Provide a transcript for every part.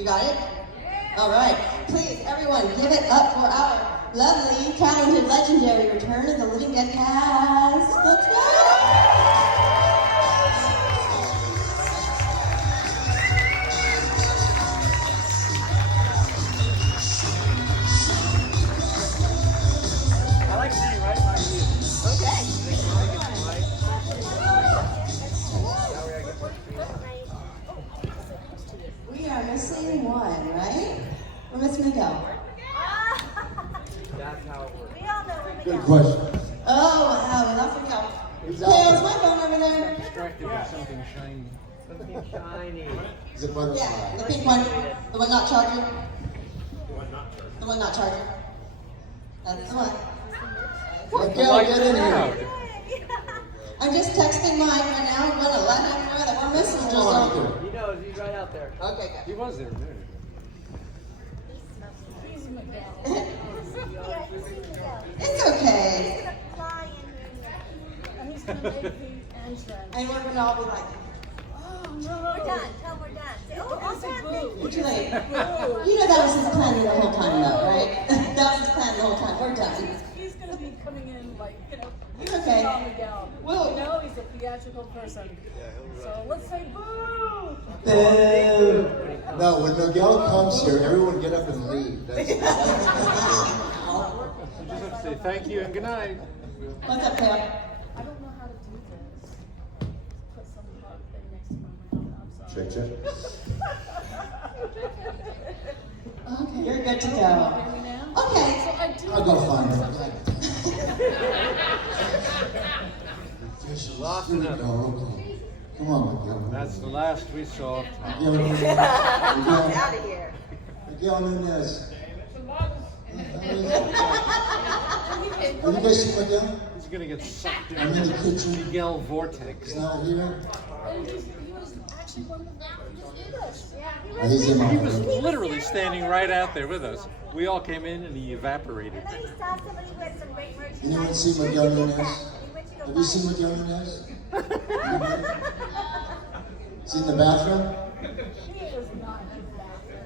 You got it? All right. Please, everyone, give it up for our lovely, talented, legendary Return of the Living Dead cast. Let's go! I like sitting right by you. Okay. We are missing one, right? We're missing Miguel. That's how it works. We all know where we Good go. question. Oh, wow, we lost Miguel. He's Okay, out is my phone over there? Distracted by something shiny. Something shiny. He's a butterfly. Yeah, the pink one. The one not charging. The one not charging. That's the one. Miguel, get in here. I'm just texting mine right now. I'm going to let him know that we're missing Just out one. there. He knows, he's right out there. Okay, He good. was there. It's okay. Fly in here. And he's gonna make the entrance. And we're going to all be like, Oh no! We're done. Tell him we're done. Say, oh, Don't also say have boo. too late. Boo. You know that was his plan the whole time, though, right? That was his plan the whole time. We're done. He's gonna be coming in like, Okay. on Miguel. Whoa. You know he's a theatrical person. So let's say boo! Boo. No, when Miguel comes here, everyone get up and leave. That's You just have to say thank you and good night. What's up, Pam? I don't know how to do this. Put some hard thing next to my mouth. I'm sorry. check. Okay, you're good to Can go. you hear me now? Okay. So I do. I'll go find her. Lost Here we another. go. Okay. Come on, Miguel. That's the last we saw. Miguel Núñez. Miguel, out of here. Miguel Núñez. Have you guys seen Miguel? He's gonna get sucked I'm in the into kitchen. Miguel vortex. He's not here. And he was actually one of the us. Yeah, He's in my He was room. literally standing right out there with us. We all came in and he evaporated. And then he saw somebody who had some great merchandise. Anyone see Miguel Núñez? He went to go Have you buy seen it. Miguel Núñez? Is he in the bathroom? He was not in the bathroom.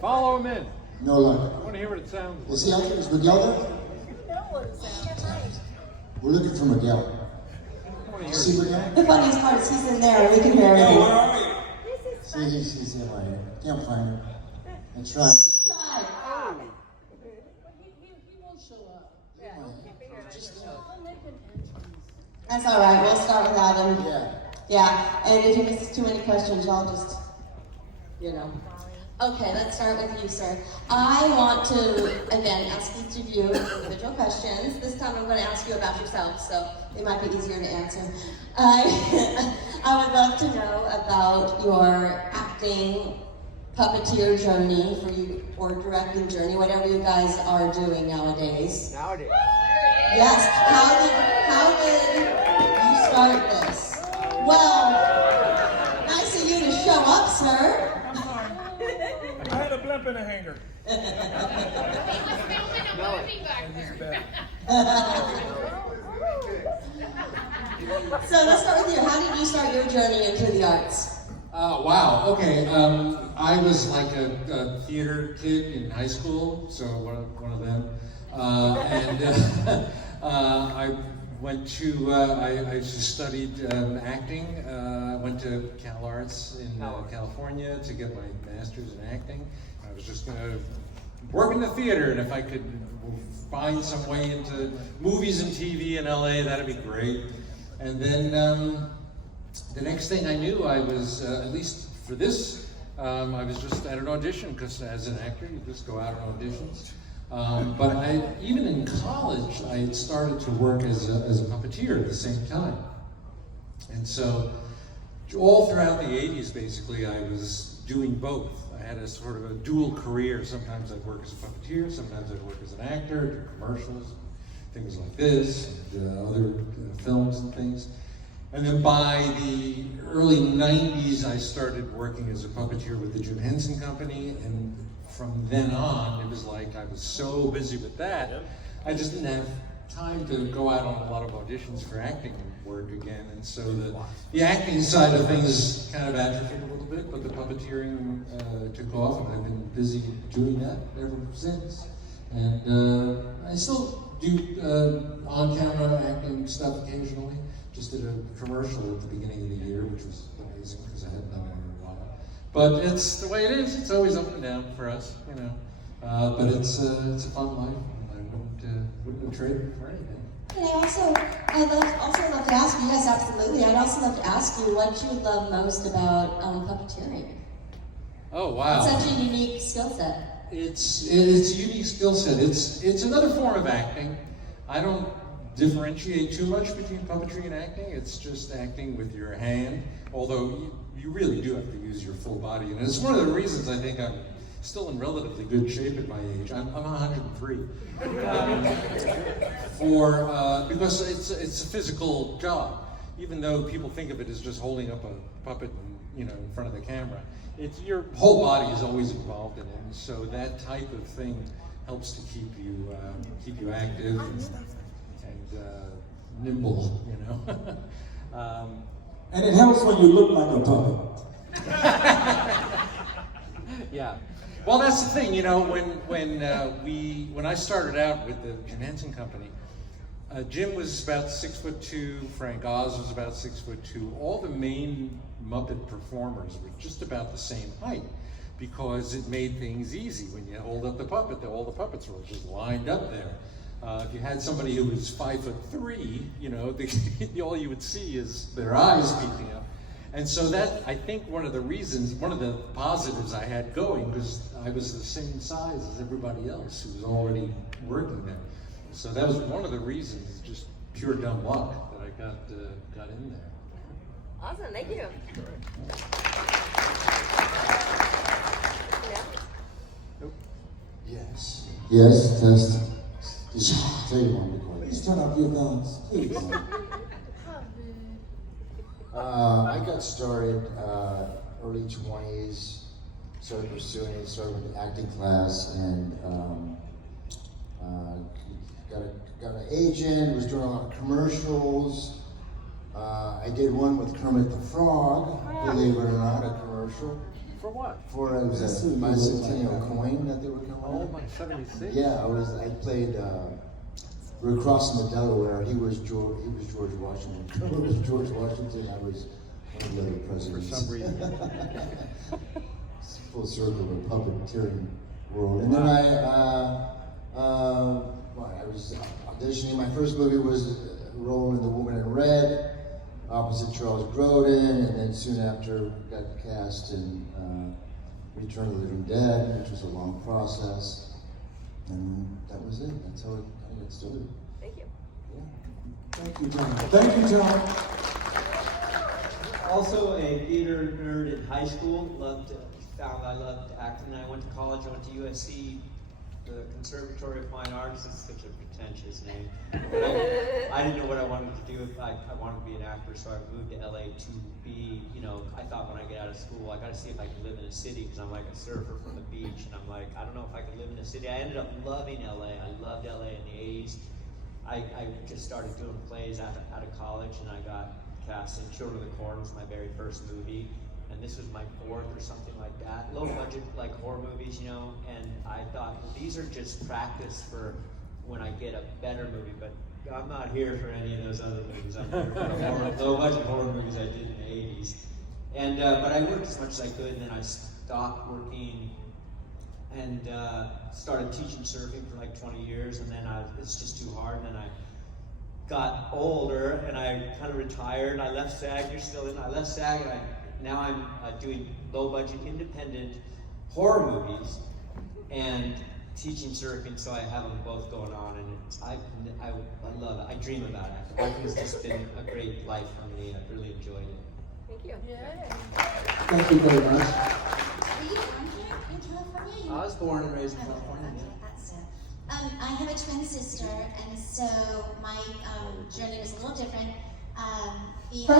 Follow him in. No I luck. want to hear what it sounds like. Is he out there? Is Miguel there? You know what it sounds like. We're looking for Miguel. I wanna You hear see it. Miguel? The funniest part is he's in there and we can hear him. This is See, he's in my ear. Can't find him. That's right. He tried. But he won't show up. Yeah, can't figure it out. I'll make an entrance. That's all right. We'll start without him. Yeah. Yeah, and if he misses too many questions, I'll just, you know. Okay, let's start with you, sir. I want to, again, ask each of you individual questions. This time I'm going to ask you about yourself, so it might be easier to answer. I would love to know about your acting, puppeteer journey for you, or directing journey, whatever you guys are doing nowadays. Nowadays. Yes, how did you start this? Well, nice of you to show up, sir. I had a blimp in a hanger. So let's start with you. How did you start your journey into the arts? Wow. Okay. I was like a theater kid in high school, so one of them, and I went to. I studied acting. I went to Cal Arts in California to get my master's in acting. I was just going to work in the theater, and if I could find some way into movies and TV in LA, that'd be great. And then the next thing I knew, I was, at least for this, I was just at an audition, because as an actor, you just go out on auditions. But even in college, I had started to work as a puppeteer at the same time. And so, all throughout the 80s, basically, I was doing both. I had a sort of a dual career. Sometimes I'd work as a puppeteer, sometimes I'd work as an actor, do commercials, things like this, and other films and things. And then by the early 90s, I started working as a puppeteer with the Jim Henson Company, and from then on, it was like I was so busy with that, I just didn't have time to go out on a lot of auditions for acting work again, and so the acting side of things kind of atrophied a little bit, but the puppeteering took off, and I've been busy doing that ever since. And I still do on-camera acting stuff occasionally. Just did a commercial at the beginning of the year, which was amazing because I hadn't done one in a while. But it's the way it is. It's always up and down for us, you know. But it's a fun life, and I wouldn't trade it for anything. And I'd also love to ask you guys, absolutely. I'd also love to ask you what you love most about puppeteering. Oh wow! It's such a unique skill set. It's a unique skill set. It's another form of acting. I don't differentiate too much between puppetry and acting. It's just acting with your hand, although you really do have to use your full body. And it's one of the reasons I think I'm still in relatively good shape at my age. I'm 103. Because it's a physical job. Even though people think of it as just holding up a puppet, in front of the camera, your whole body is always involved in it. And so that type of thing helps to keep you active and nimble, And it helps when you look like a puppet. Yeah. Well, that's the thing, when I started out with the Jim Henson Company, Jim was about 6'2", Frank Oz was about 6'2". All the main Muppet performers were just about the same height because it made things easy. When you hold up the puppet, all the puppets were just lined up there. If you had somebody who was 5'3", all you would see is their eyes peeking up. And so that, I think one of the positives I had going was I was the same size as everybody else who was already working there. So that was one of the reasons, just pure dumb luck, that I got in there. Awesome, thank you. Yes. Yes, test. Just say you want to be quiet. Please turn off your guns, please. I got started early 20s, started pursuing it, started with the acting class, and got an agent, was doing a lot of commercials. I did one with Kermit the Frog, believe it or not, a commercial. For what? For it was a bicentennial coin that they were coming Oh, out. my 76? Yeah, I played, we were crossing the Delaware. He was George Washington. Kermit was George Washington. I was one of the other presidents. For some reason. It's full circle of a puppeteering world. And then I was auditioning. My first movie was a role in The Woman in Red, opposite Charles Grodin, and then soon after got cast in Return of the Living Dead, which was a long process. And that was it. That's how it kind of got started. Thank you. Yeah. Thank you, John. Thank you, John. Also a theater nerd in high school. Found I loved acting. I went to college. I went to USC, the Conservatory of Fine Arts. It's such a pretentious name. But I didn't know what I wanted to do. If I wanted to be an actor, so I moved to LA to be. I thought when I get out of school, I got to see if I could live in a city because I'm like a surfer from the beach, and I'm like, I don't know if I could live in a city. I ended up loving LA. I loved LA in the '80s. I just started doing plays out of college, and I got cast in Children of the Corn. Was my very first movie, and this was my fourth or something like that. Low budget, like horror movies, and I thought, well, these are just practice for when I get a better movie, but I'm not here for any of those other movies. I'm here for the low budget horror movies I did in the '80s. And but I worked as much as I could, and then I stopped working and started teaching surfing for like 20 years, and then it's just too hard, and then I got older, and I kind of retired. I left SAG. You're still in. I left SAG, and now I'm doing low-budget, independent horror movies and teaching surfing. So I have them both going on, and I love it. I dream about it. Acting has just been a great life for me. I've really enjoyed it. Thank you. Yay. Thank you very much. Are you from here in California? I was born and raised in California. Okay, that's it. I have a twin sister, and so my journey was a little different. We were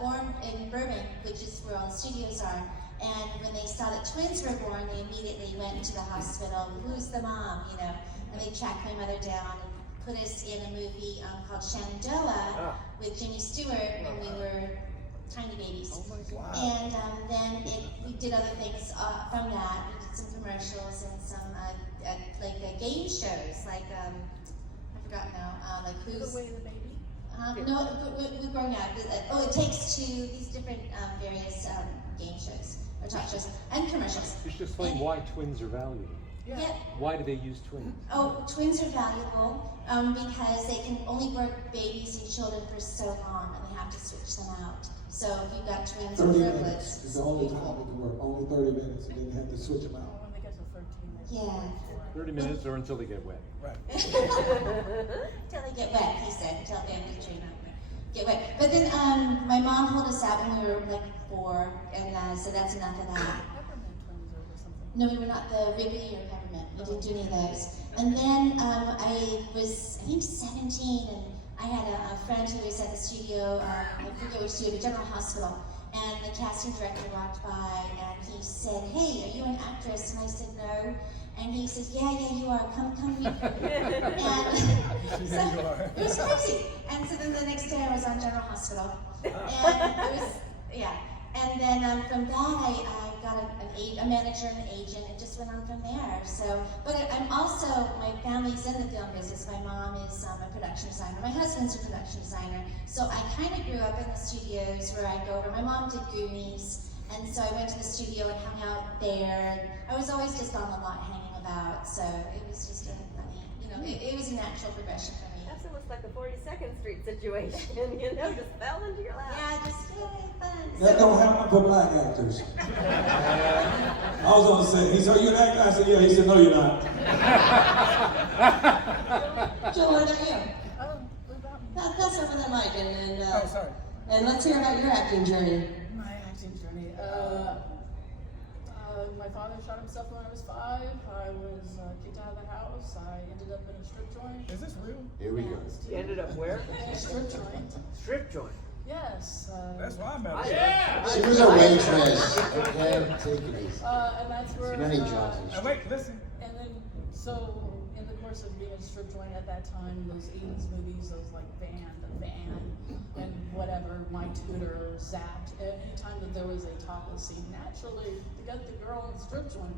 born in Burbank, which is where all the studios are. And when they saw that twins were born, they immediately went into the hospital. Who's the mom? and they tracked my mother down and put us in a movie called Shenandoah with Jimmy Stewart when we were tiny babies. And then we did other things from that. We did some commercials and some game shows, like I forgot now, like Who's The Way the Baby? no, we're growing up. It Takes Two, these different various game shows or talk shows and commercials. You should explain why twins are valuable. Yeah. Why do they use twins? Oh, twins are valuable because they can only birth babies and children for so long, and they have to switch them out. So if you've got twins or 30 triplets, minutes is the only time it can work. Only 30 minutes, and then you have to switch them out. When they get to 13. yeah. 30 minutes or until they get wet. Right. Until they get wet, he said. Until they get wet. But then my mom pulled us out when we were like 4, and so that's enough of that. Peppermint twins or something. No, we were not the Wrigley or Peppermint. We didn't do any of those. And then I was, I think, 17, and I had a friend who was at the studio, I forget which studio, but General Hospital. And the casting director walked by, and he said, "Hey, are you an actress?" And I said, "No." And he says, "Yeah, you are. Come meet her." And so, it was crazy. And so then the next day I was on General Hospital. And it was, yeah. And then from that I got a manager and an agent, and just went on from there. So, but I'm also, my family's in the film business. My mom is a production designer. My husband's a production designer. So I kind of grew up in the studios where I'd go over. My mom did Goonies, and so I went to the studio and hung out there. I was always just on the lot hanging about, so it was just really funny. You know, it was a natural progression for me. That's almost like a 42nd Street situation, you know, just fell into your lap. Yeah, just yay, fun. That don't happen for black actors. I was on the set. He said, "Are you an actor?" I said, "Yeah." He said, "No, you're not." Joel, what about you? Oh, what about me? That's over there, Mike, and Oh, sorry. and let's hear about your acting journey. My acting journey. My father shot himself when I was 5. I was kicked out of the house. I ended up in a strip joint. Is this real? Here we go. You ended up where? In a strip joint. Strip joint. Yes. That's why I'm at. She was a waitress. Okay, take it easy. And that's where. Many jobs. Now wait, listen. And then, so in the course of being a strip joint at that time, those 80s movies, those like The Van, and whatever, My Tutor, Zapped, anytime that there was a topless scene, naturally, to get the girl in the strip joint,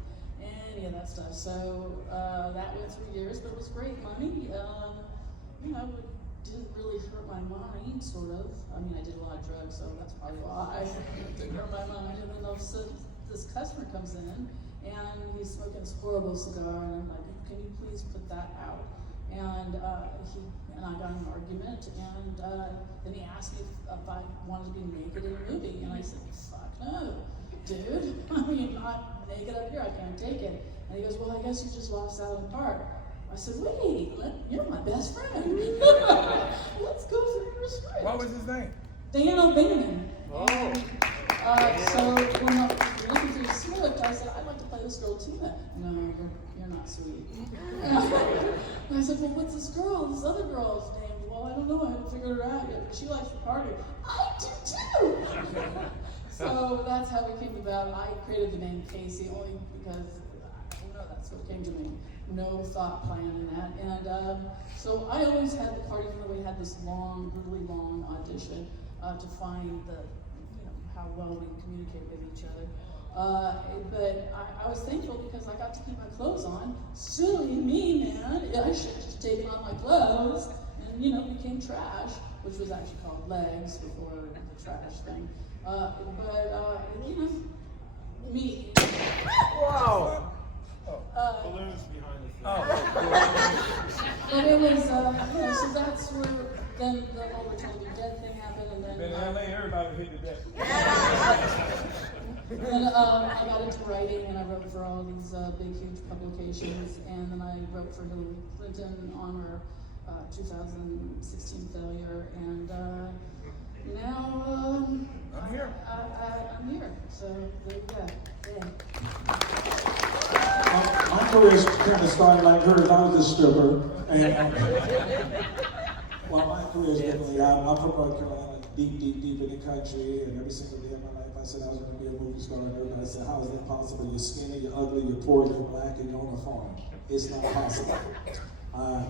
any of that stuff. So that went through years, but it was great money. You know, it didn't really hurt my mind, sort of. I mean, I did a lot of drugs, so that's probably why it didn't hurt my mind. And then all of a sudden, this customer comes in, and he's smoking this horrible cigar, and I'm like, "Can you please put that out?" And I got in an argument, and then he asked me if I wanted to be naked in a movie, and I said, "Fuck no, dude. I mean, not naked up here, I can't take it." And he goes, "Well, I guess you just lost out in part." I said, "Wait, you're my best friend. Let's go through your script." What was his name? Dan O'Bannon. Oh. So when I was looking through the script, I said, "I'd like to play this girl Tina." "No, you're not sweet." And I said, "Well, what's this other girl's name?" "Well, I don't know, I haven't figured her out yet, but she likes to party." "I do too!" So that's how it came about. I created the name Casey only because, I don't know, that's what came to me. No thought plan in that. And so I always had the part, even though we had this long, brutally long audition to find how well we communicate with each other. But I was thankful because I got to keep my clothes on. Silly me, man. I should have just taken off my clothes and, became Trash, which was actually called Legs before the Trash thing. Me. Whoa! Balloons behind the But it was, so that's where then the whole Return of the Dead thing happened, and then. In LA, everybody hit the deck. And then I got into writing, and I wrote for all these big, huge publications, and then I wrote for Hillary Clinton on her 2016 failure, and now I'm here. I'm here. So there you go. Yeah. My career kind of started like hers. I was a stripper. And, well, my career is definitely, I'm from North Carolina, deep in the country, and every single day of my life I said I was going to be a movie star, and everybody said, "How is that possible? You're skinny, you're ugly, you're poor, you're black, and you're on a farm." It's not possible.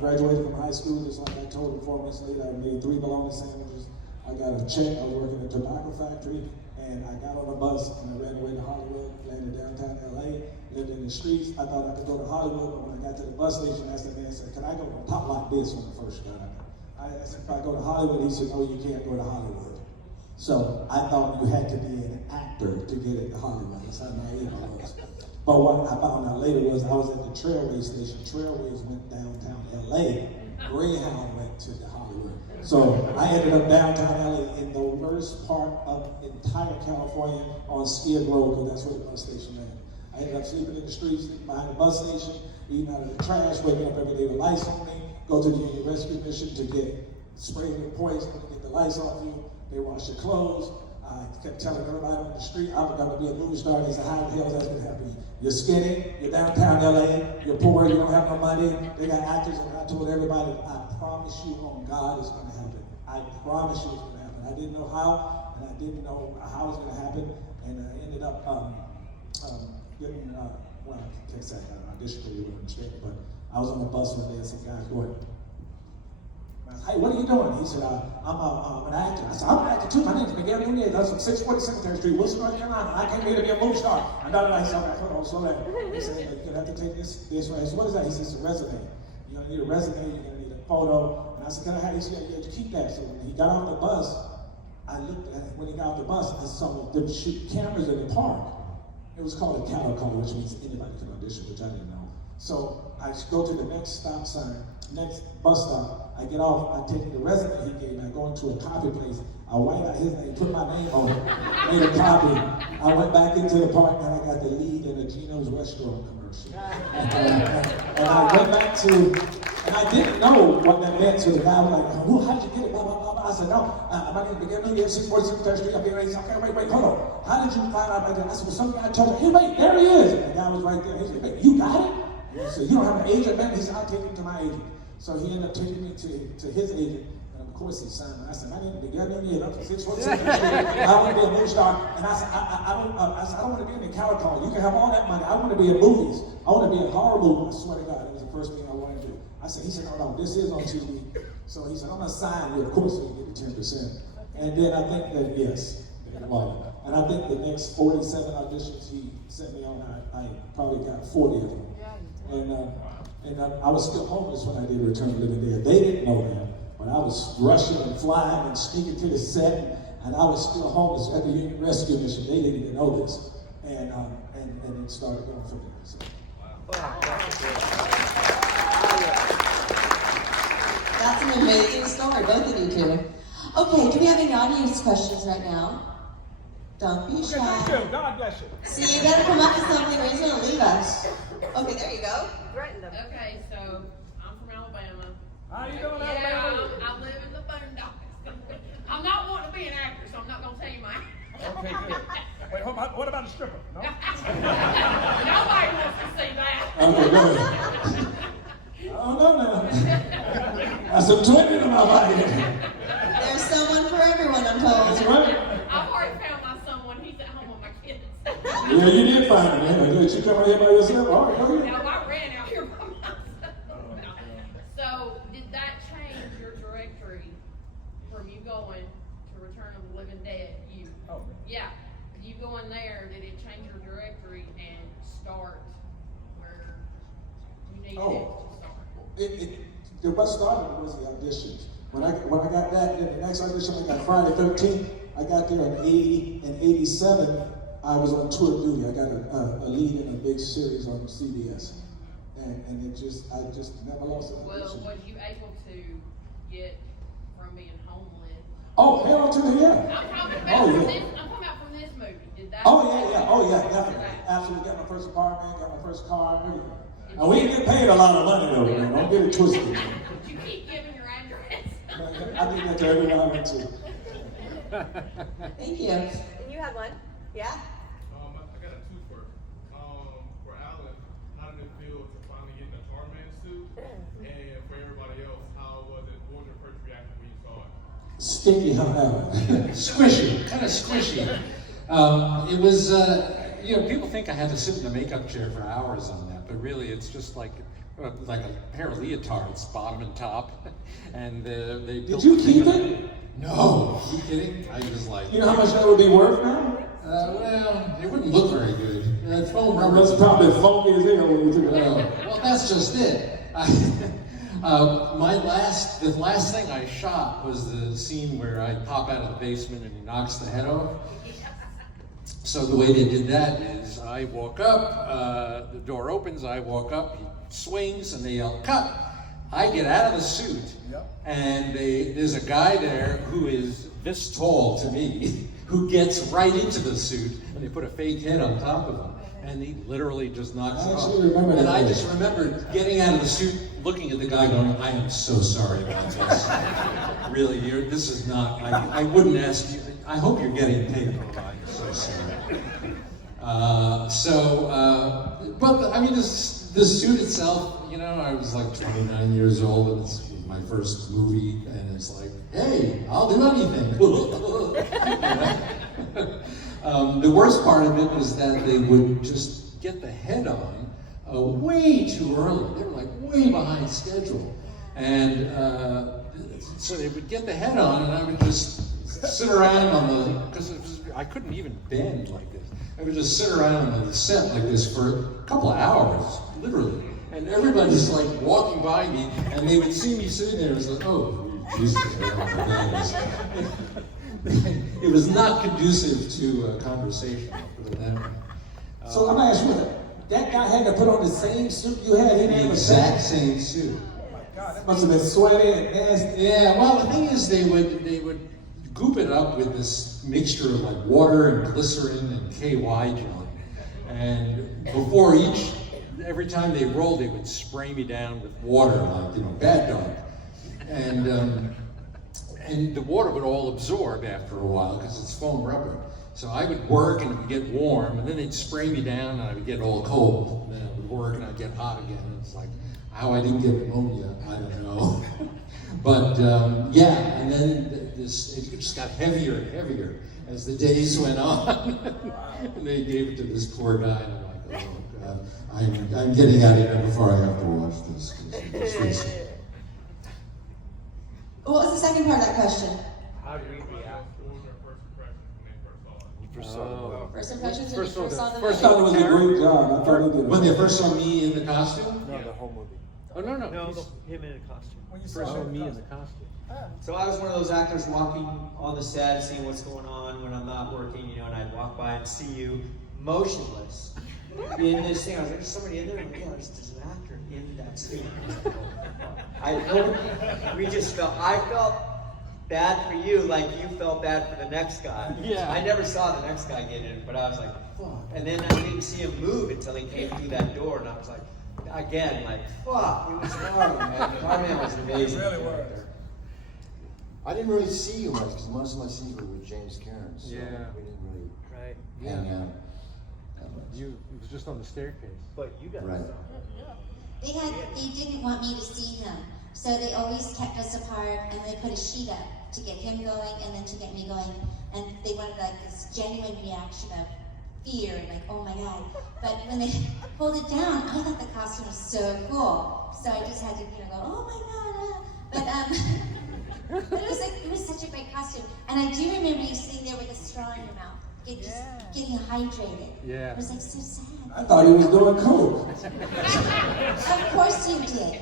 Graduated from high school, just like I told you 4 months later, I made 3 bologna sandwiches. I got a check, I was working at a tobacco factory, and I got on a bus and I ran away to Hollywood, landed downtown LA, lived in the streets. I thought I could go to Hollywood, but when I got to the bus station, I asked the man, I said, can I go on top like this when I first got out? I said, if I go to Hollywood, he said, no, you can't go to Hollywood. So I thought you had to be an actor to get into Hollywood. That's how naive I was. But what I found out later was I was at the Trailway station. Trailways went downtown LA. Greyhound went to the Hollywood. So I ended up downtown LA in the worst part of entire California on Skid Row, because that's where the bus station is. I ended up sleeping in the streets, behind the bus station, eating out of the trash, waking up every day with lights on me, go to the Union Rescue Mission to get sprayed with poison to get the lights off you. They wash your clothes. I kept telling everybody on the street I was going to be a movie star. They said, how the hell is that going to happen? You're skinny, you're downtown LA, you're poor, you don't have no money. They got actors, and I told everybody, I promise you on God it's going to happen. I promise you it's going to happen. I didn't know how, and I didn't know how it was going to happen, and I ended up getting, well, I can't say I auditioned for you, wouldn't understand it, but I was on the bus one day and some guys going, hey, what are you doing? He said, I'm an actor. I said, I'm an actor too. My name is Miguel Núñez. I was from 640 Cemetery Street, Wilson, North Carolina. I came here to be a movie star. I know that. I said, hold on, slow down. He said, you're going to have to take this right. I said, what is that? He said, it's a resume. You're going to need a resume. You're going to need a photo. And I said, can I have this? Yeah, you keep that. So when he got off the bus, I looked at it. When he got off the bus, I saw them shoot cameras in the park. It was called a cattle call, which means anybody can audition, which I didn't know. So I go to the next stop sign, next bus stop. I get off, I take the resume he gave me, I go into a copy place, I white out his name, put my name on it, made a copy. I went back into the park and I got the lead in a Gino's restaurant commercial. And I went back to, and I didn't know what that meant, so the guy was like, oh, how'd you get it, blah, blah, blah, blah. I said, no, my name is Miguel Núñez, 646 3rd Street, I'll be ready. Okay, wait, hold on. How did you find out about that? I said, well, some guy told me, hey, wait, there he is. And the guy was right there. He said, wait, you got it? I said, you don't have an agent, man? He said, I'll take him to my agent. So he ended up taking me to his agent, and of course he signed me. I said, my name is Miguel Núñez, I'm from 646. I want to be a movie star, and I said, I don't want to be in the cattle call. You can have all that money. I want to be in movies. I want to be in horror movies. I swear to God, it was the first thing I wanted to do. He said, no, this is on TV. So he said, I'm going to sign you, of course, so you get the 10%. And then I think that, yes, and I think the next 47 auditions he sent me on, I probably got 40 of them. And I was still homeless when I did Return of the Living Dead. They didn't know that, but I was rushing and flying and sneaking to the set, and I was still homeless at the Union Rescue Mission. They didn't even know this, and it started going from there. So. That's an amazing story, both of you two. Okay, do we have any audience questions right now? Don't be shy. Thank you. God bless you. See, you gotta come up with something or he's gonna leave us. Okay, there you go. Threaten them. Okay, so I'm from Alabama. How you doing, Yeah, Alabama? I live in the boondocks. I'm not wanting to be an actor, so I'm not gonna tell you mine. Okay, good. Wait, what about a stripper? No? Nobody wants to see that. Okay, go ahead. I don't know now. That's some twinning in my body. There's someone for everyone, I'm told. That's right. I've already found my someone. He's at home with my kids. Yeah, you did find it, man. Did you come out here by yourself? All right, go ahead. No, I ran out here by myself. So, did that change your trajectory from you going to Return of the Living Dead? Yeah, you going there, did it change your directory and start where you needed it to start? What started was the auditions. When I got that, then the next audition I got Friday 13th. I got there in 80 and 87. I was on tour duty. I got a lead in a big series on CBS, and I just never lost an audition. Well, was you able to get from being homeless? Oh, hell to the yeah. I'm talking about from this movie. Did that? Oh yeah, definitely. Absolutely. Got my first apartment, got my first car, everything. And we didn't get paid a lot of money though, man. Don't get it twisted. Did you keep giving your address? I did that to everyone I went to. Thank you. And you had one? Yeah? I got a twofer. For Allan, how did it feel to finally get in the Trautman suit? And for everybody else, how was it? What was your first reaction when you saw it? Sticky, huh? Squishy, kind of squishy. It was, people think I had to sit in the makeup chair for hours on that, but really it's just like like a pair of leotards, bottom and top, and they. Did you keep it? No, are you kidding? I was like. You know how much that would be worth now? Well, it wouldn't look very good. Foam rubber. That's probably foamy as hell when you took it out. Well, that's just it. The last thing I shot was the scene where I pop out of the basement and he knocks the head off. So the way they did that is I walk up, the door opens, I walk up, he swings, and they yell, cut! I get out of the suit, and there's a guy there who is this tall to me, who gets right into the suit, and they put a fake head on top of him, and he literally just knocks it off. And I just remember getting out of the suit, looking at the guy going, I am so sorry about this. Really, this is not, I wouldn't ask you, I hope you're getting paid. I'm so sorry. But I mean, the suit itself, you know, I was like 29 years old, and it's my first movie, and it's like, hey, I'll do anything. The worst part of it was that they would just get the head on way too early. They were like way behind schedule. And so they would get the head on, and I would just sit around because I couldn't even bend like this. I would just sit around on the set like this for a couple of hours, literally. And everybody's like walking by me, and they would see me sitting there, and it's like, oh, Jesus. It was not conducive to conversation. So I'm gonna ask you, that guy had to put on the same suit you had in the exact same suit. Oh my God, that must have been sweaty and nasty. Yeah, well, the thing is, they would goop it up with this mixture of like water and glycerin and KY jelly, and before every time they rolled, they would spray me down with water, like, you know, bad dog, and the water would all absorb after a while because it's foam rubber. So I would work and it would get warm, and then they'd spray me down and I would get all cold. And then I would work and I'd get hot again. And it's like, how I didn't get pneumonia, I don't know. But yeah, and then it just got heavier and heavier as the days went on. And they gave it to this poor guy, and I'm like, oh God, I'm getting out of here before I have to watch this. What was the second part of that question? How did you react? What was your first impression when they first saw it? First impressions when you first saw the I movie? thought it was a great job. I thought he did. When they first saw me in the costume? No, the whole movie. Oh, no. Him in a costume. When you first saw me in the costume. So I was one of those actors walking on the set, seeing what's going on when I'm not working, you know, and I'd walk by and see you motionless in this thing. I was like, there's somebody in there, and I realized there's an actor in that scene. I felt bad for you, like you felt bad for the next guy. Yeah. I never saw the next guy get in, but I was like, fuck. And then I didn't see him move until he came through that door, and I was like, again, like, fuck. It was hard, man. Carman was amazing. It really was. I didn't really see you much because most of my scenes were with James Cairn, so Yeah. we didn't really Right. hang out that much. It was just on the staircase. But you got Right. They didn't want me to see him, so they always kept us apart, and they put a sheet up to get him going and then to get me going, and they wanted like this genuine reaction of fear, and like, oh my God. But when they pulled it down, I thought the costume was so cool, so I just had to, you know, go, oh my God. But it was such a great costume, and I do remember you sitting there with a straw in your mouth, getting hydrated. Yeah. It was like so sad. I thought he was doing coke. Of course you did.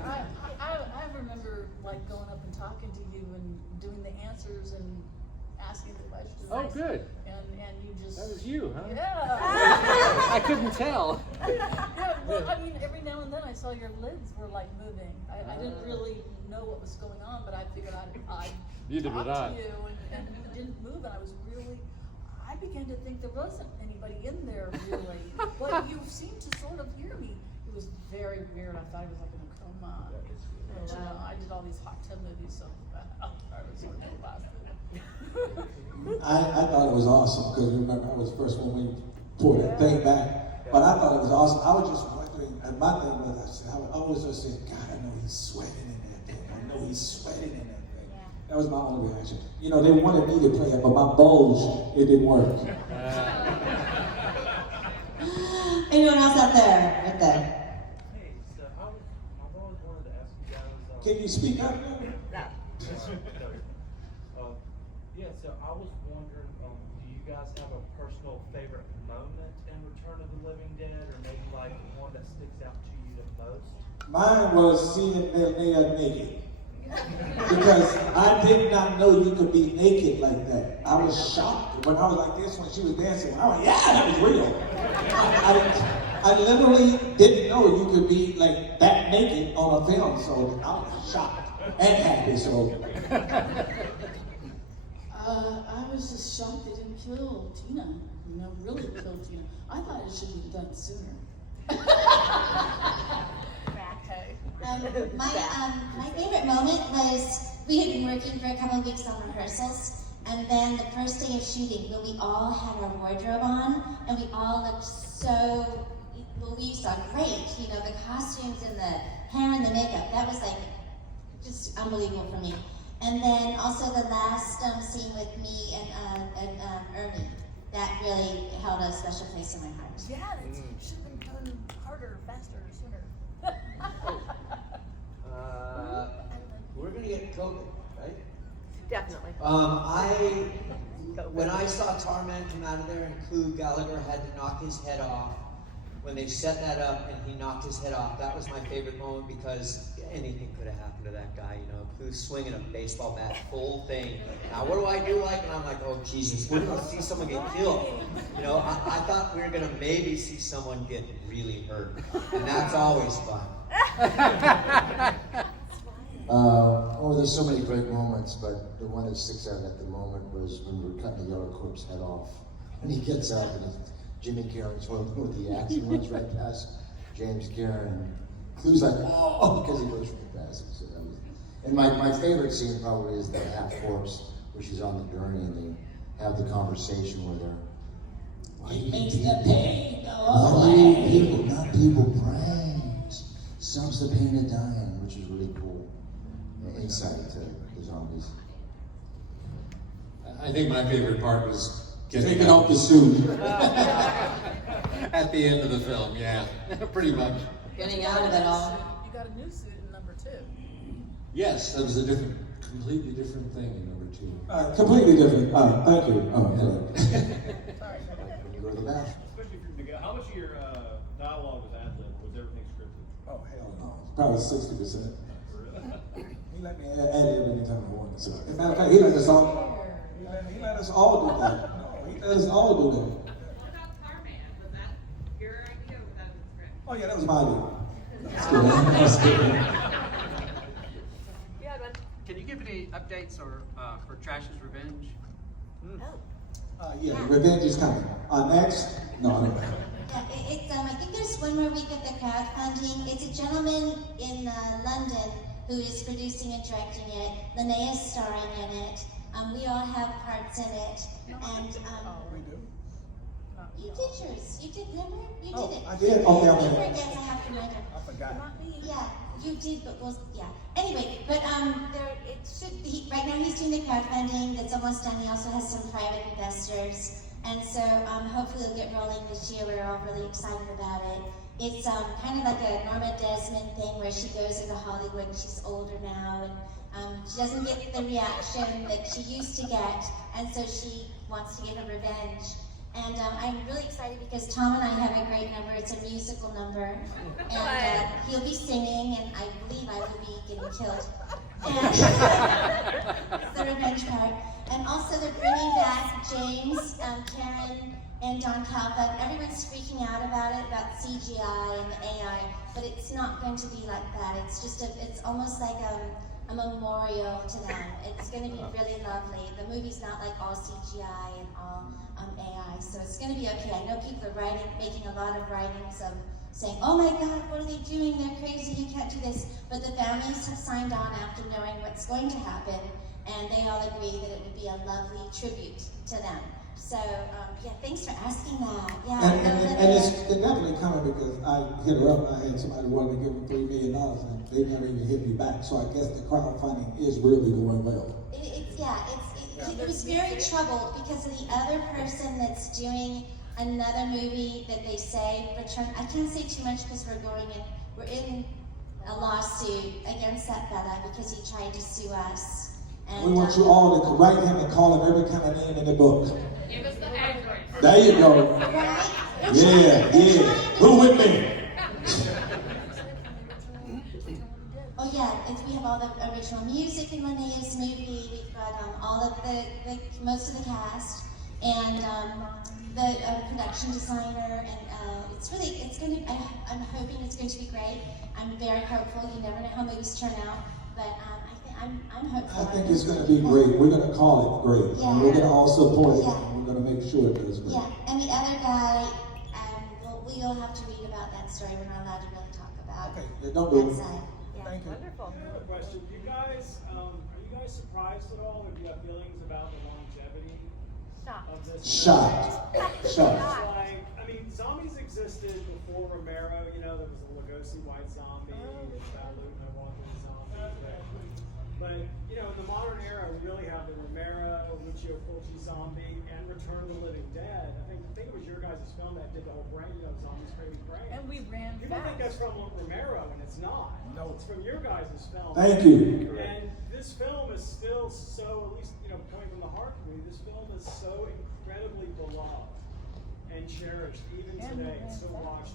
I remember like going up and talking to you and doing the answers and asking the questions. Oh, good. And you just. That was you, huh? Yeah. I couldn't tell. Yeah, well, I mean, every now and then I saw your lids were like moving. I didn't really know what was going on, but I figured I'd Neither talk did I. to you, and you didn't move, and I began to think there wasn't anybody in there really, but you seemed to sort of hear me. It was very weird. I thought I was like in a coma. I did all these hot tub movies, so I was sort of blasted. I thought it was awesome because remember I was the first one we pulled that thing back. But I thought it was awesome. I was just wondering, and my thing was I was just saying, God, I know he's sweating in that thing. I know he's sweating in that thing. That was my only reaction. You know, they wanted me to play it, but my bulge, it didn't work. Anyone else out there? Right there. you speak up? Yeah, so I was wondering, do you guys have a personal favorite moment in Return of the Living Dead, or maybe like one that sticks out to you the most? Mine was seeing Linnea naked. Because I did not know you could be naked like that. I was shocked when I was like this when she was dancing. I went, yeah, that was real. I literally didn't know you could be like that naked on a film, so I was shocked and happy. So I was just shocked they didn't kill Tina. You know, really kill Tina. I thought it should be done sooner. My favorite moment was we had been working for a couple of weeks on rehearsals, and then the first day of shooting, when we all had our wardrobe on, and we all looked so, well, we saw great. You know, the costumes and the hair and the makeup, that was like just unbelievable for me. And then also the last scene with me and Ernie, that really held a special place in my heart. Yeah, it should have been done harder, faster, sooner. We're gonna get COVID, right? Definitely. When I saw Tarman come out of there and Clue Gallagher had to knock his head off, when they set that up and he knocked his head off, that was my favorite moment because anything could have happened to that guy, you know. Clue swinging a baseball bat, full thing. Now what do I do like? And I'm like, oh Jesus, we're gonna see someone get killed. You know, I thought we were gonna maybe see someone get really hurt, and that's always fun. There's so many great moments, but the one that sticks out at the moment was when we were cutting the Yellow Corp's head off. And he gets up and Jimmy Caron's holding with the axe and runs right past James Caron. Clue's like, oh, because he goes right past him. So that was, and my favorite scene probably is the half corpse where she's on the gurney and they have the conversation where they're, why do makes the pain go away. People, not people, brains. Stops the pain of dying, which is really cool. Insight to the zombies. I think my favorite part was taking off the suit. At the end of the film, yeah, pretty much. Getting out of it all. You got a new suit in number 2. Yes, that was a completely different thing in number 2. Completely different. Thank you. Sorry. When you go to the bathroom. Especially if you're Miguel, how much of your dialogue was ad-lib? Was everything scripted? Oh, hell no. Probably 60%. He let me add it anytime I wanted. So, as a matter of fact, he let us all. He let us all do that. No, he let us all do that. What about Tarman? Was that your idea or was that in the script? Oh yeah, that was my idea. That's good. Yeah, man. Can you give any updates or for Trash's Revenge? Yeah, revenge is coming. Next? No, I don't know. Yeah, I think there's one more week of the crowdfunding. It's a gentleman in London who is producing and directing it. Linnea's starring in it. We all have parts in it. And We do. you did yours. You did, remember? You did it. I did? Okay, He okay. forgets, I have to remind him. I forgot. Yeah, you did, but yeah. Anyway, but it should be, right now he's doing the crowdfunding that's almost done. He also has some private investors. And so hopefully it'll get rolling this year. We're all really excited about it. It's kind of like a Norma Desmond thing where she goes into Hollywood and she's older now and she doesn't get the reaction that she used to get, and so she wants to get her revenge. And I'm really excited because Thom and I have a great number. It's a musical number, and he'll be singing, and I believe I will be getting killed. And it's the revenge part. And also they're bringing back James, Karen, and Don Calfa. Everyone's freaking out about it, about CGI and AI, but it's not going to be like that. It's just it's almost like a memorial to them. It's going to be really lovely. The movie's not like all CGI and all AI, so it's going to be okay. I know people are making a lot of writings of saying, oh my God, what are they doing? They're crazy, you can't do this. But the families have signed on after knowing what's going to happen, and they all agree that it would be a lovely tribute to them. So, yeah, thanks for asking that. Yeah, and it's definitely coming because I hit her up. I had somebody wanted to give them $3 million, and they never even hit me back. So I guess the crowdfunding is really going well. It was very troubled because of the other person that's doing another movie that they say return. I can't say too much because we're in a lawsuit against that fella because he tried to sue us. And, We want you all to write him and call him every kind of name in the book. Give us the address. There you go. Right? Yeah. Who with me? Oh yeah, we have all the original music in Linnea's movie. We've got all of the most of the cast and the production designer, and I'm hoping it's going to be great. I'm very hopeful. You never know how movies turn out, but I'm hopeful. I think it's going to be great. We're going to call it great. Yeah. And we're going to all support it. Yeah. And we're going to make sure it does great. Yeah, and the other guy, we'll have to read about that story. We're not allowed to really talk about Don't do that it. side. Thank you. Wonderful. I have a question. Are you guys surprised at all, or do you have feelings about the longevity of this? Shocked. It's like, I mean, zombies existed before Romero. You know, there was a Lugosi white zombie, Luton, one of the zombies. But you know, in the modern era, we really have the Romero, Lucio Fulci zombie, and Return of the Living Dead. I think it was your guys' film that did the whole brain, you know, zombies craving brain. And we ran People fast. think that's from Romero, and it's not. No, it's from your guys' film. Thank you. And this film is still so, at least, you know, coming from the heart community, this film is so incredibly beloved and cherished, even today. It's so watched.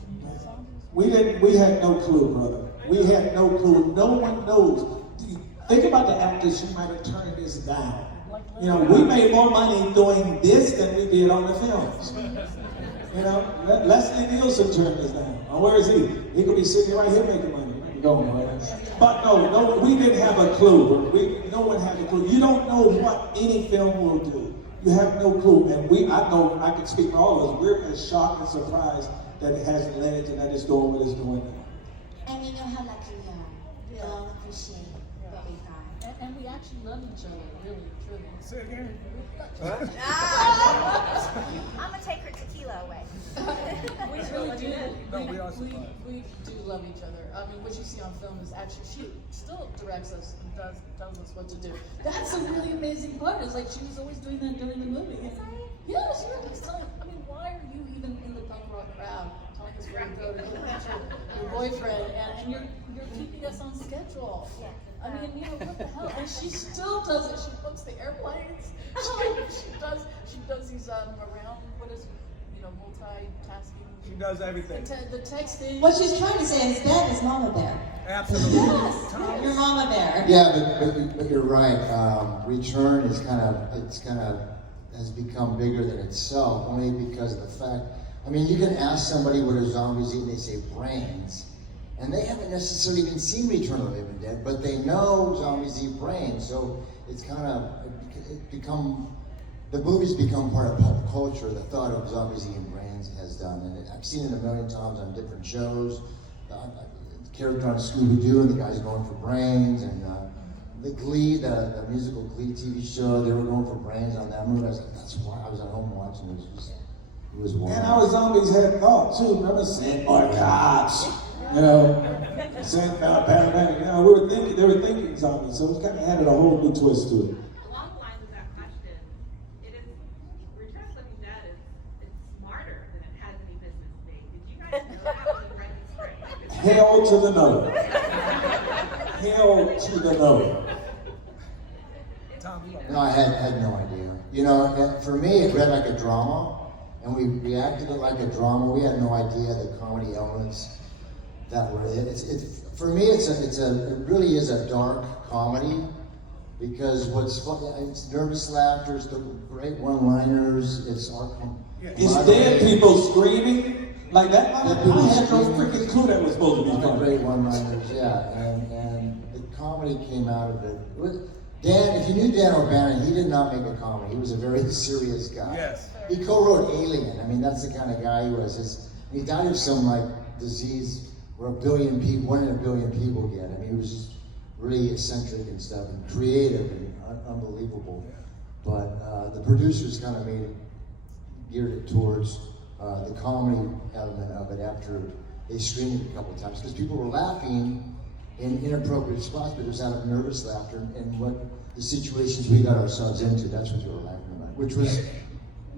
We had no clue, brother. We had no clue. No one knows. Think about the actors who might have turned this down. You know, we made more money doing this than we did on the films. You know, Leslie Nielsen turned this down. Oh, where is he? He could be sitting right here making money. Going, right? But no, we didn't have a clue. No one had a clue. You don't know what any film will do. You have no clue. And I know, I can speak for all of us, we're as shocked and surprised that it has legs and that it's doing what it's doing now. And we know how lucky we are. We all appreciate what we've got. And we actually love each other, really, truly. Say again. I'm gonna take her tequila away. We really do. No, we are surprised. We do love each other. I mean, what you see on film is actually, she still directs us and tells us what to do. That's a really amazing part. It's like she was always doing that during the movie. Yeah, she was telling, I mean, why are you even in the punk rock crowd telling us where to go to get your boyfriend? And you're keeping us on schedule. I mean, you know, what the hell? And she still does it. She books the airplanes. She does these around, what is, you know, multitasking. She does everything. The texting. What she's trying to say is Ben is Mama Bear. Absolutely. Yes, you're Mama Bear. Yeah, but you're right. Return is has become bigger than itself, only because of the fact. I mean, you can ask somebody what a zombie's eat, and they say brains, and they haven't necessarily even seen Return of the Living Dead, but they know zombies eat brains. So it's the movie's become part of pop culture. The thought of zombies eating brains has done, and I've seen it a million times on different shows. The character on Scooby-Doo, and the guy's going for brains, and the Glee, the musical Glee TV show, they were going for brains on that movie. I was like, that's why I was at home watching it. It was wild. And our zombies had thought too. Remember, send more cops. You know, send pandemic. You know, they were thinking zombies, so it kind of added a whole new twist to it. Along the lines of that question, Return of the Living Dead is smarter than it has any business being. Did you guys know that when you read the script? Hell to the no. Hell to the no. No, I had no idea. You know, for me, it read like a drama, and we reacted it like a drama. We had no idea the comedy elements that were it. For me, it really is a dark comedy, because what's fun, it's nervous laughter, it's the great one-liners, it's It's dead people screaming like that. I had no freaking clue that was supposed to be funny. Great one-liners, yeah, and the comedy came out of it. Dan, if you knew Dan O'Bannon, he did not make a comedy. He was a very serious guy. Yes. He co-wrote Alien. I mean, that's the kind of guy he was. He died of some disease where 1 in a billion people get. I mean, he was just really eccentric and stuff, and creative and unbelievable. But the producers kind of geared it towards the comedy element of it after they screened it a couple of times, because people were laughing in inappropriate spots, but it was out of nervous laughter and what the situations we got ourselves into. That's what they were laughing about, which was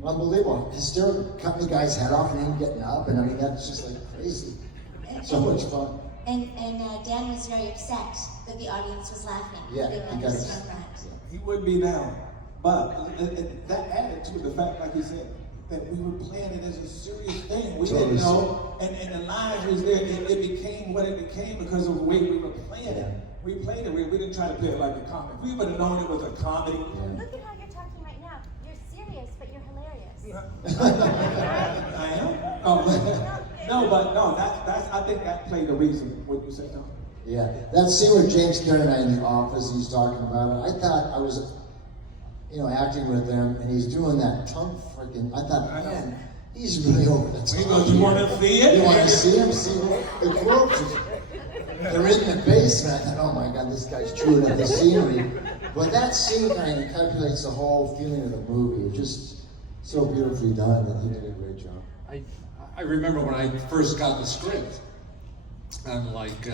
unbelievable. Hysterical, cutting the guy's head off and him getting up, and I mean, that's just like crazy. So much fun. And Dan was very upset that the audience was laughing. Yeah, He didn't he got understand upset. that. He would be now. But that added to the fact, like you said, that we were playing it as a serious thing. We Totally didn't know, and the lines was there. It became what it became because of the way we were playing it. We played it. We didn't try to play it like a comic. We would have known it was a comedy. Look at how you're talking right now. You're serious, but you're hilarious. I am. That's. I think that played the reason. What you said, Thom? Yeah, that scene with James Karen and I in the office, he's talking about it. I thought I was, acting with them, and he's doing that tongue freaking. I thought, man, he's really over the top. You want to see it? You want to see him? See the quotes? They're in the basement. I thought, oh my God, this guy's chewing up the scenery. But that scene kind of encapsulates the whole feeling of the movie. It's just so beautifully done that he did a great job. I remember when I first got the script, I'm like,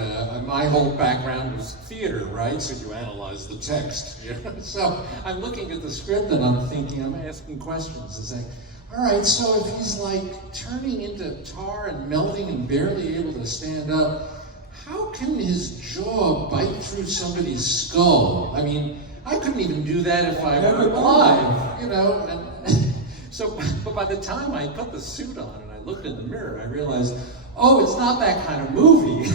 my whole background was theater, right? So you analyze the text. So I'm looking at the script and I'm thinking, I'm asking questions and saying, all right, so if he's like turning into tar and melting and barely able to stand up, how can his jaw bite through somebody's skull? I mean, I couldn't even do that if I were alive, And so, but by the time I put the suit on and I looked in the mirror, I realized, oh, it's not that kind of movie.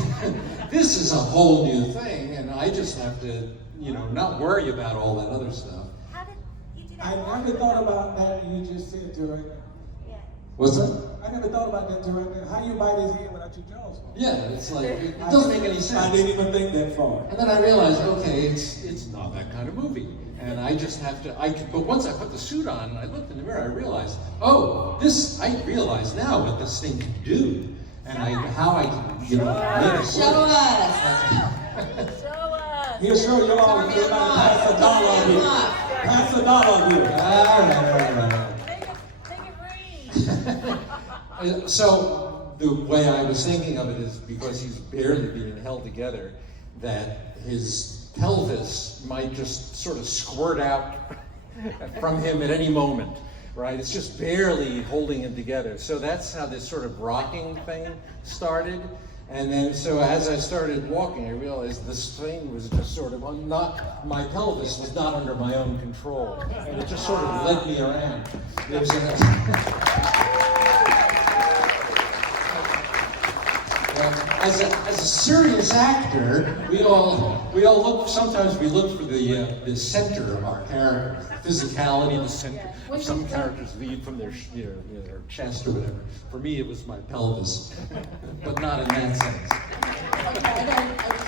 This is a whole new thing, and I just have to, not worry about all that other stuff. How did you do that? I never thought about that you just said to right now. Yeah. What's that? I never thought about that till right now. How you bite his head without your jaws? Yeah, it's like, it doesn't make any sense. I didn't even think that far. And then I realized, okay, it's not that kind of movie. And I just have to, but once I put the suit on and I looked in the mirror, I realized, I realize now what this thing can do. And how I can, make it Show work. us. Show us. He'll show you all if you're about to pass a dollar on you. Pass a dollar on you. All right. Make it breathe. So the way I was thinking of it is because he's barely being held together, that his pelvis might just sort of squirt out from him at any moment, right? It's just barely holding him together. So that's how this sort of rocking thing started. And then, so as I started walking, I realized this thing was just sort of my pelvis was not under my own control. And it just sort of led me around. It was as a serious actor, we all look. Sometimes we look for the center of our character, physicality, the center. Some characters lead from their their chest or whatever. For me, it was my pelvis, but not in that sense. I just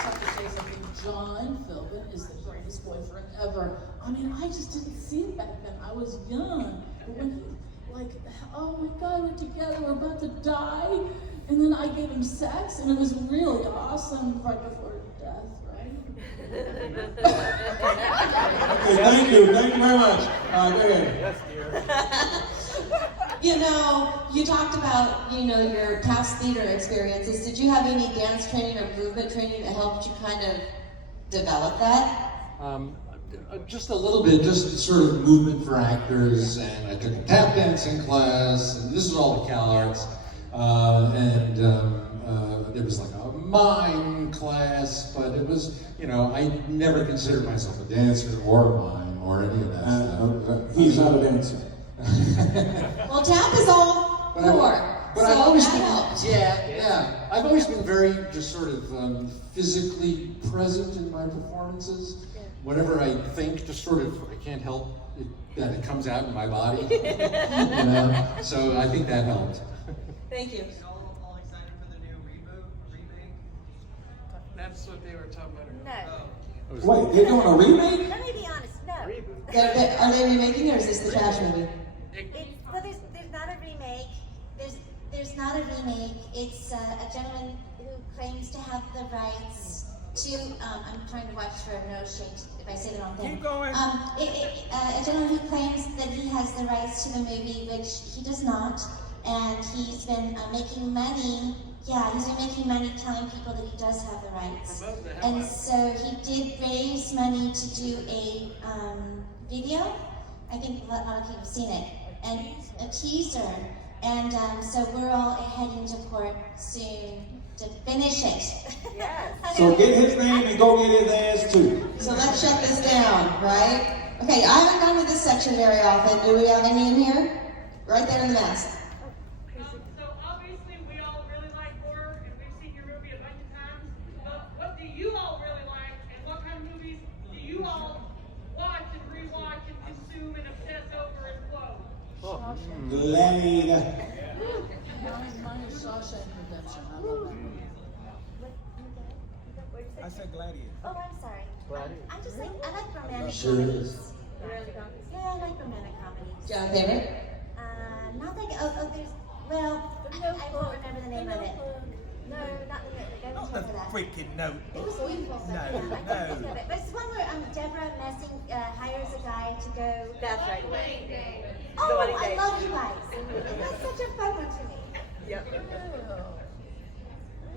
have to say something. John Philbin is the greatest boyfriend ever. I mean, I just didn't see it back then. I was young, but when he, oh my God, we're together, we're about to die. And then I gave him sex, and it was really awesome right before death, right? Okay, thank you very much. Go ahead. Yes, dear. You talked about, your past theater experiences. Did you have any dance training or movement training that helped you kind of develop that? Just a little bit, just sort of movement for actors, and I took a tap dancing class, and this is all the Cal Arts. There was like a mime class, but it was, I never considered myself a dancer or a mime or any of that stuff. He's not a dancer. Well, tap is all four. But I've always been, I've always been very just sort of physically present in my performances. Whatever I think, just sort of, I can't help it, that it comes out in my body. So I think that helped. Thank you. All excited for the new remake? That's what they were talking about. No. Wait, they're doing a remake? Let me be honest. No. Are they remaking it, or is this the trash movie? Well, there's not a remake. There's not a remake. It's a gentleman who claims to have the rights to, I'm trying to watch for no shade if I say the wrong thing. Keep going. A gentleman who claims that he has the rights to the movie, which he does not. And he's been making money. Yeah, he's been making money telling people that he does have the rights. And so he did raise money to do a video. I think a lot of people have seen it. And a teaser And so we're all heading to port soon to finish it. Yes. So get his name and go get his ass too. So let's shut this down, right? Okay, I haven't gone to this section very often. Do we have any in here? Right there in the mask. So obviously we all really like horror, and we've seen your movie a bunch of times. But what do you all really like, and what kind of movies do you all watch and rewatch and consume and obsess over and quote? Gladiator. Mine is Shawshank Redemption. I love that movie. I said Gladiator. Oh, I'm sorry. I just like, I like romantic Sure comedies. is. Yeah, I like romantic comedies. Do you have a favorite? Not like, there's, well, I won't remember the name of it. No, not the Notebook. I don't care for that. Freaking note. It was beautiful, but yeah, I can't think of it. But it's one where Deborah Messing hires a guy to go. That's right. Oh, Wedding I Day. love you guys. That's such a fun one to me. Yep.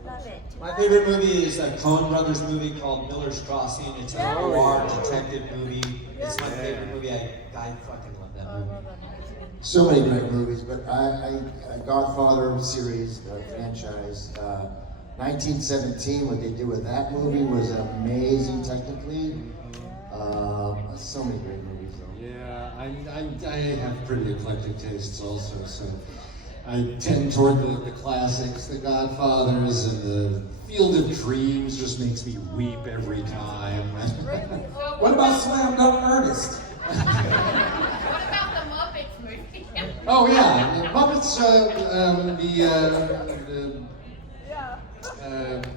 Love it. My favorite movie is a Coen Brothers movie called Miller's Crossing. It's a noir detective movie. It's my favorite movie. I fucking love that movie. So many great movies, but I Godfather series, franchise, 1917, what they did with that movie was amazing technically. So many great movies though. Yeah, I have pretty eclectic tastes also, so I tend toward the classics, The Godfathers, and The Field of Dreams just makes me weep every time. What about Slam Dunk Ernest? What about the Muppets movie? Oh yeah, the Muppets,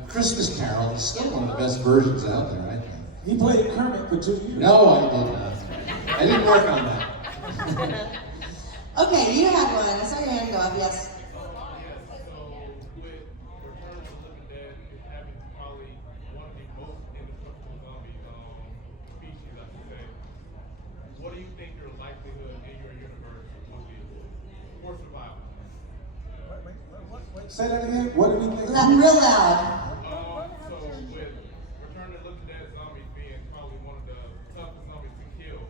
Christmas Carol is still one of the best versions out there, I think. He played Kermit for 2 years. No, I did not. I didn't work on that. Okay, you had one. I saw your hand go up, yes. So with Return of the Living Dead having probably one of the most indestructible zombie species, I should say, what do you think your likelihood in your universe would be for survival? Wait, say that again. What do we think? Real loud. So with Return of the Living Dead zombies being probably one of the toughest zombies to kill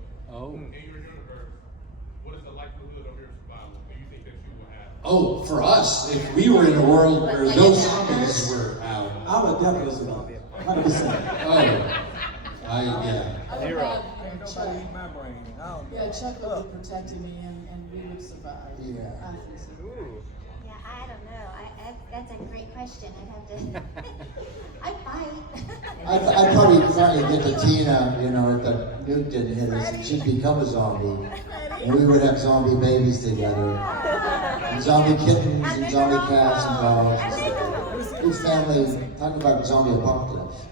in your universe, what is the likelihood of your survival? Do you think that you will have? Oh, for us, if we were in a world where no zombies were out. I would definitely survive. 100%. Oh, yeah. I would have Chuck. Eat my brain. Yeah, Chuck would be protecting me, and we would survive. Yeah. I think so. Yeah, I don't know. That's a great question. I'd have to. I fight. I'd probably finally get to Tina, you know, if the nuke didn't hit us, and she'd become a zombie. And we would have zombie babies together. And zombie kittens and zombie cats and dogs. Good family, talk about zombie apocalypse.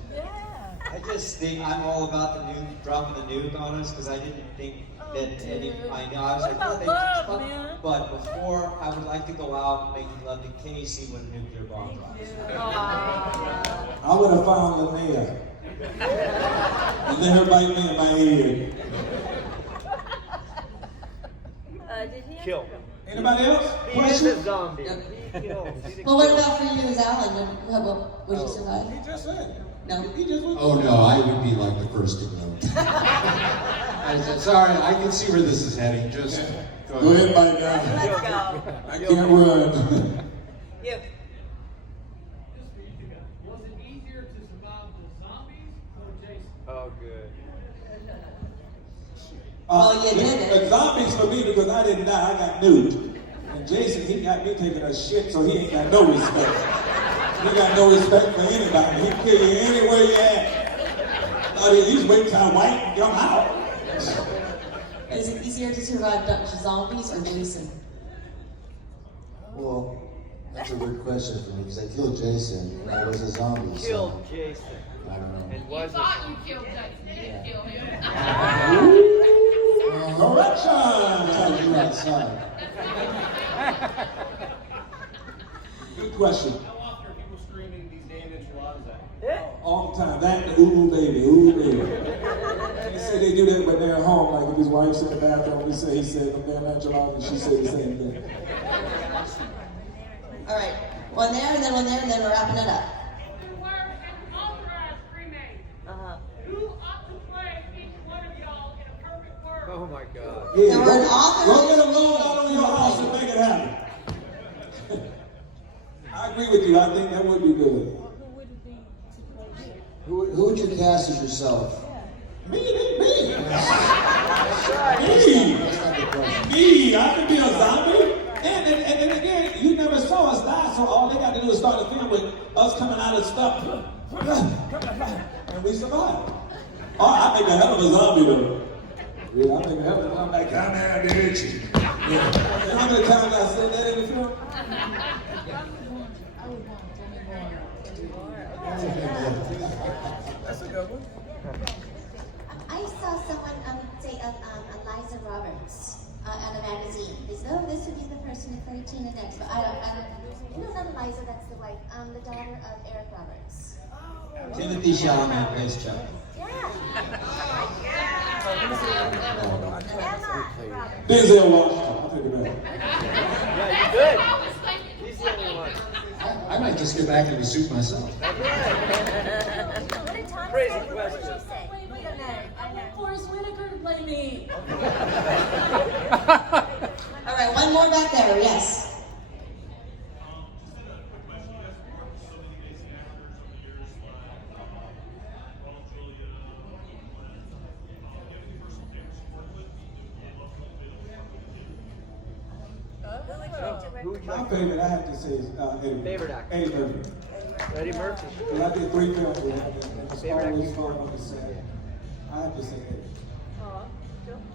I just think I'm all about the nuke, dropping the nuke on us, because I didn't think that any, I know, I was like, oh, they just fuck. But before, I would like to go out making love to Casey when a nuclear bomb drops. I would have found Linnea. And let her bite me in my head. Did he Kill. Anybody else? He is a zombie. Yep. He kills. Well, what about for you as Allan? Would you survive? He just said. No. He just went. Oh no, I would be like the first to go. I said, sorry, I can see where this is heading. Just Go ahead, bite down. Let's go. I can't run. Yep. Was it easier to survive the zombies or Jason? Oh, good. Well, you did it. Zombies for me because I didn't die. I got nuked. And Jason, he got me taking a shit, so he ain't got no respect. He got no respect for anybody. He kill you anywhere you at. At least wait till I white and come out. Is it easier to survive zombies or Jason? Well, that's a weird question for me because I killed Jason and I was a zombie. So Killed Jason. I don't know. And You was thought you killed Jason, you didn't kill him. Correction! Tell you outside. Good question. How often are people screaming these damn enchiladas at? All the time. That, ooh, baby, ooh, baby. They say they do that when they're at home. Like if his wife's in the bathroom, he said, them damn enchiladas, and she said the same thing. All right. One there, and then one there, and then we're wrapping it up. You were an authorized cremate. Who ought to play each one of y'all in a perfect world? Oh my God. Yeah, There were an author. go get a loan out of your house and make it happen. I agree with you. I think that would be good. Who would you cast as yourself? Me. That's not the question. Me. I could be a zombie. And then again, you never saw us die, so all they got to do is start the film with us coming out of stuff. And we survived. Oh, I make a hell of a zombie though. Yeah, I make a hell of a zombie. Like, come here, I did you. Yeah. And how many times I said that in the film? That's a good one. I saw someone say Eliza Roberts on a magazine. They said, oh, this would be the person to play Tina next. But I don't. You know not Eliza, that's the wife. The daughter of Eric Roberts. Timothy Chalamet plays Chuck. Yeah. Denzel Washington. I'll take it back. Yeah, you good. He's the only one. I might just get back in the suit myself. What did Tom say? What did you say? We don't know. I know. Forrest Whitaker to play me. All right, one more back there, yes. My favorite, I have to say, is Eddie. Favorite actor. Eddie Murphy. Eddie Murphy. Because I did 3 films with him. And it's Favorite always actor. fun on the set. I have to say Eddie.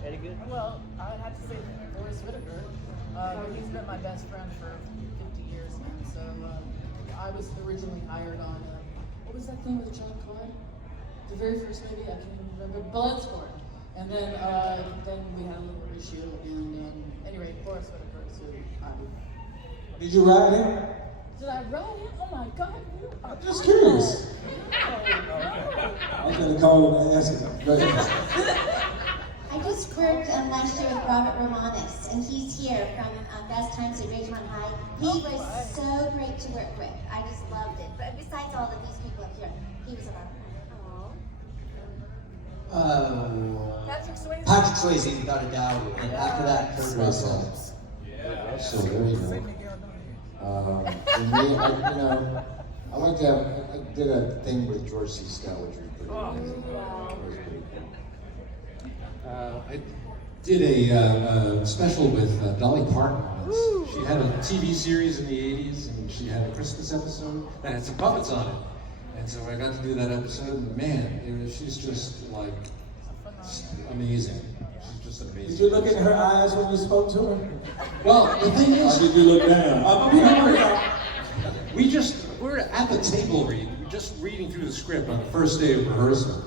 Eddie good? Well, I would have to say Forrest Whitaker. He's been my best friend for 50 years now. So I was originally hired on, what was that thing with John Clyde? The very first movie, I can't even remember, Bloodsport. And then we had a little issue, and anyway, Forrest Whitaker is who I would. Did you ride him? Did I ride him? Oh my God! I'm just curious. I was going to call him and ask him. Go ahead. I just worked last year with Robert Romanus, and he's here from Fast Times at Ridgemont High. He was so great to work with. I just loved it. But besides all of these people up here, he was about. Patrick Swayze. Patrick Swayze, without a doubt. And after that, Kurt Russell. So there you go. For me, I like to have, I did a thing with George C. Scott, which was pretty amazing. That was pretty cool. I did a special with Dolly Parton once. She had a TV series in the 80s, and she had a Christmas episode that had some puppets on it. And so I got to do that episode, and man, she's just like amazing. She's just amazing. Did you look in her eyes when you spoke to her? Well, the thing is, or did you look down? we're at the table just reading through the script on the first day of rehearsal.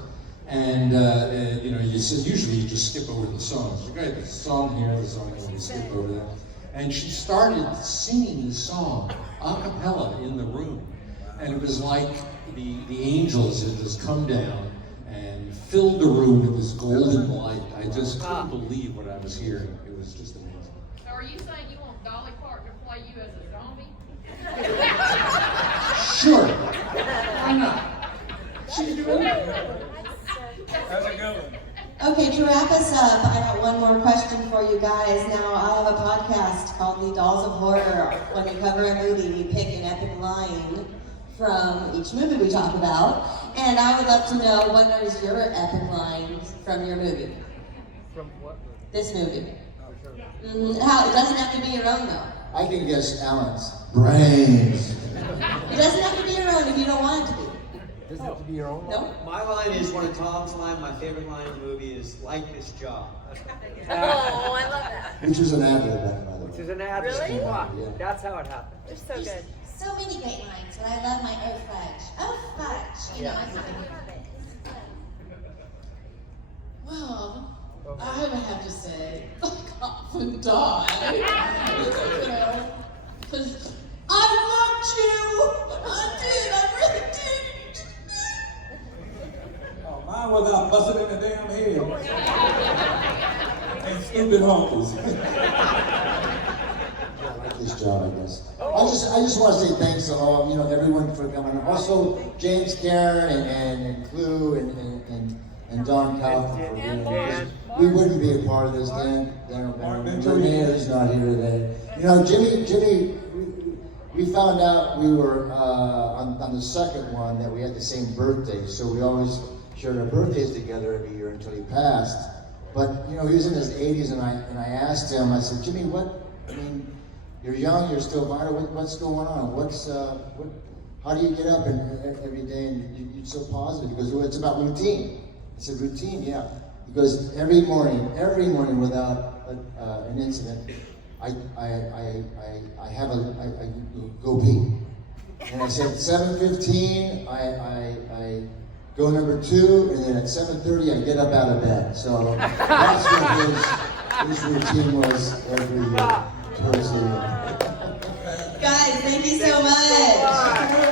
And usually you just skip over the songs. Okay, there's a song here, the song here, you skip over that. And she started singing the song a cappella in the room. And it was like the angels had just come down and filled the room with this golden light. I just couldn't believe what I was hearing. It was just amazing. So are you saying you want Dolly Parton to play you as a zombie? Sure. Why not? She's doing it. That's a good one. Okay, to wrap us up, I got one more question for you guys. Now, I have a podcast called The Dolls of Horror. When we cover a movie, we pick an epic line from each movie we talk about. And I would love to know, what is your epic line from your movie? From what? This movie. It doesn't have to be your own, though. I can guess Allan's. Brains. It doesn't have to be your own if you don't want it to be. Does it have to be your own? No. My line is one of Tom's line. My favorite line in the movie is "like this job." Oh, I love that. Which was an ad-lib, by the way. Which is an ad. Really? Yeah. That's how it happened. They're so There's good. so many great lines, but I love my oh fudge. Oh fudge. You know, I think I Well, I would have to say, fuck off and die. Because I loved you. I did. I really did. Oh, mine was I busted in the damn head. And stupid honkies. This job, I guess. I just want to say thanks to all, everyone for coming. Also, James Karen and Clue and Don Kaufman for being here. We wouldn't be a part of this, Dan O'Bannon. Renee is not here today. Jimmy, we found out we were on the second one that we had the same birthday, so we always shared our birthdays together every year until he passed. But you know, he was in his 80s, and I asked him. I said, Jimmy, you're young, you're still vital. What's going on? How do you get up every day and you're so positive? He goes, well, it's about routine. I said, routine, yeah. He goes, every morning without an incident, I go pee. And I said, 7:15, I go number 2, and then at 7:30, I get up out of bed. So that's what his routine was every towards the end. Guys, thank you so much.